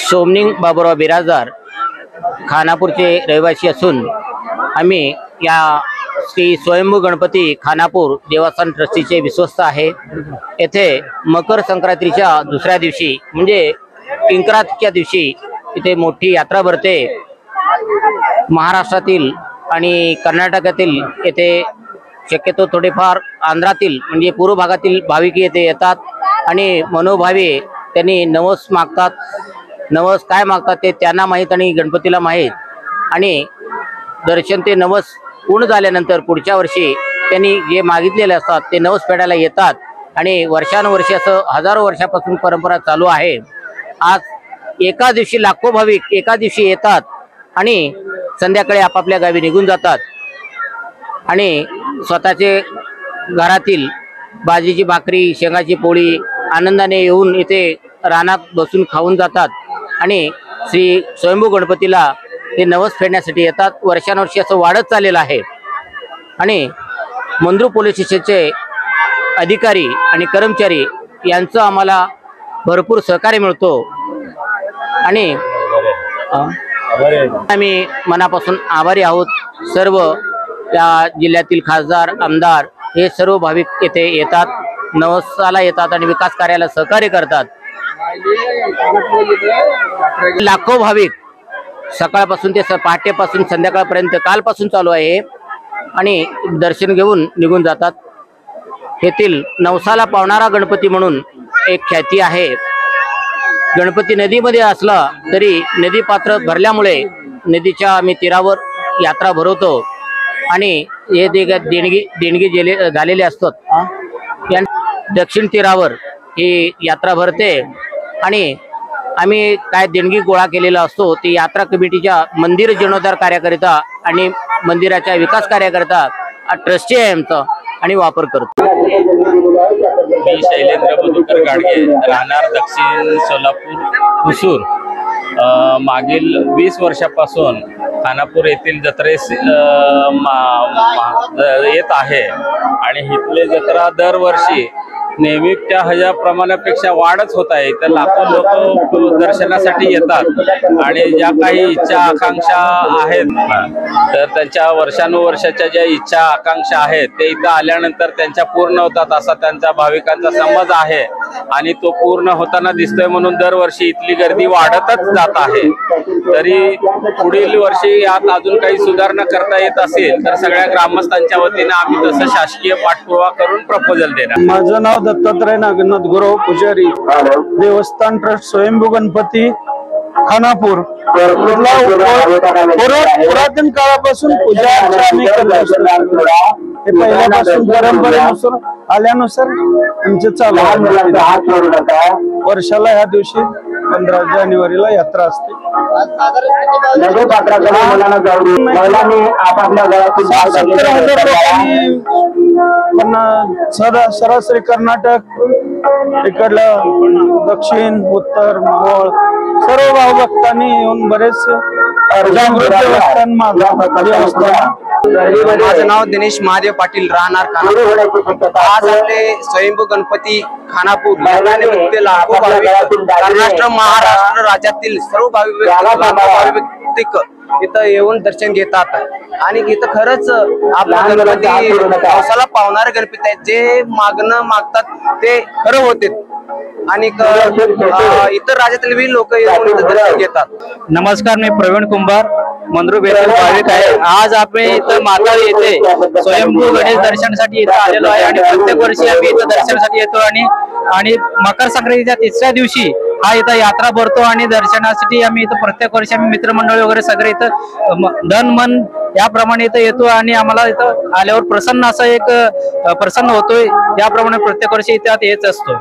सोमनिंग बाबुराव बिराजदार खानापूरचे रहिवासी असून आम्ही या श्री स्वयंभू गणपती खानापूर देवस्थान ट्रस्टीचे विश्वस्त आहे। येथे मकर संक्रांतीच्या दुसऱ्या दिवशी म्हणजे किंक्रांतच्या दिवशी इथे मोठी यात्रा भरते। महाराष्ट्रातील आणि कर्नाटकातील येथे शक्यतो थोडेफार आंध्रातील म्हणजे पूर्व भागातील भाविक येथे येतात आणि मनोभावे त्यांनी नवस मागतात। नवस काय मागतात ते त्यांना माहीत आणि गणपतीला माहीत। आणि दर्शन ते नवस पूर्ण झाल्यानंतर पुढच्या वर्षी त्यांनी जे मागितलेले असतात ते नवस फेडायला येतात आणि वर्षानुवर्षे असं हजारो वर्षापासून परंपरा चालू आहे। आज एका दिवशी लाखो भाविक एका दिवशी येतात आणि संध्याकाळी आपापल्या गावी निघून जातात आणि स्वतःचे घरातील भाजीची भाकरी शेंगाची पोळी आनंदाने येऊन इथे रानात बसून खाऊन जातात आणि श्री स्वयंभू गणपतीला ते नवस फेडण्यासाठी येतात। वर्षानुवर्षी असं वाढत चाललेलं आहे आणि मंद्रू पोलीस स्टेशनचे अधिकारी आणि कर्मचारी यांचं आम्हाला भरपूर सहकार्य मिळतो आणि आम्ही मनापासून आभारी आहोत। सर्व या जिल्ह्यातील खासदार आमदार हे सर्व भाविक येथे येतात, नवसाला येतात आणि विकास कार्याला सहकार्य करतात। लाखो भाविक सकाळपासून ते पहाटेपासून संध्याकाळपर्यंत कालपासून चालू आहे आणि दर्शन घेऊन निघून जातात। येथील नवसाला पावणारा गणपती म्हणून एक ख्याती आहे। गणपती नदीमध्ये असला तरी नदी पात्र भरल्यामुळे नदीच्या आम्ही तीरावर यात्रा भरवतो आणि हे देणगी झालेले असतात। दक्षिण तीरावर ही यात्रा भरते आणि आम्ही काय देणगी गोळा केलेला असतो ती यात्रा कमिटीच्या मंदिर जीर्णोद्धार कार्याकरिता आणि मंदिराच्या विकास कार्याकरिता ट्रस्टी आहे आमचा आणि वापर करतो। मी शैलेंद्र मधुकर गाडगे, राहणार दक्षिण सोलापूर हुसूर। मागील 20 वर्षापासून खानापूर येथील जत्रेस येत आहे आणि इथले जत्रा दरवर्षी नेहमीच्या ह्याप्रमाणापेक्षा वाढच होत आहे। तर लाखो लोक दर्शनासाठी येतात आणि ज्या काही इच्छा आकांक्षा आहेत तर त्यांच्या वर्षानुवर्षाच्या ज्या इच्छा आकांक्षा आहेत ते इथं आल्यानंतर त्यांच्या पूर्ण होतात असा त्यांचा भाविकांचा समज आहे आणि तो पूर्ण होताना दिसतोय। म्हणून दरवर्षी इथली गर्दी वाढतच जात आहे। तरी पुढील वर्षी यात अजून काही सुधारणा करता येत असेल तर सगळ्या ग्रामस्थांच्या वतीने आम्ही तसं शासकीय पाठपुरावा करून प्रपोजल देणार। माझं नाव दत्तात्रय नागनाथ गुरव पुजारी, देवस्थान ट्रस्ट स्वयंभू गणपती खानापूर। पुरातन काळापासून पूजा आम्ही करत असतो। हे पहिल्यापासून परंपरेनुसार आल्यानुसार आमचे चालू आहे। वर्षाला ह्या दिवशी 15 जानेवारीला यात्रा असते। सरासरी कर्नाटक इकडलं दक्षिण उत्तर मोहोळ सर्व भावभक्तांनी येऊन बरेच माझं नाव दिनेश महादेव पाटील, राहणार खानापूर। आज आपले स्वयंभू गणपती खानापूर लाखो भाविक महाराष्ट्र राज्यातील सर्व भाविक इथं येऊन दर्शन घेतात आणि इथं खरंच आपला गणपती पावसाला पावणारे गणपती आहेत। जे मागतात ते खरं होते आणि इतर राज्यातील लोक येऊन दर्शन घेतात। नमस्कार, मी प्रवीण कुंभार, मंद्रू बेतील भाविक आहे। आज आपण इथं माता येथे स्वयंभू गणेश दर्शनासाठी इथं आलेलो आहे आणि प्रत्येक वर्षी आम्ही इथं दर्शनासाठी येतो आणि मकर संक्रांतीच्या तिसऱ्या दिवशी हा इथं यात्रा भरतो आणि दर्शनासाठी आम्ही इथं प्रत्येक वर्षी आम्ही मित्रमंडळी वगैरे सगळे इथं धन मन याप्रमाणे इथं येतो आणि आम्हाला इथं आल्यावर प्रसन्न असं एक प्रसन्न होतोय। याप्रमाणे प्रत्येक वर्षी इथे येत असतो।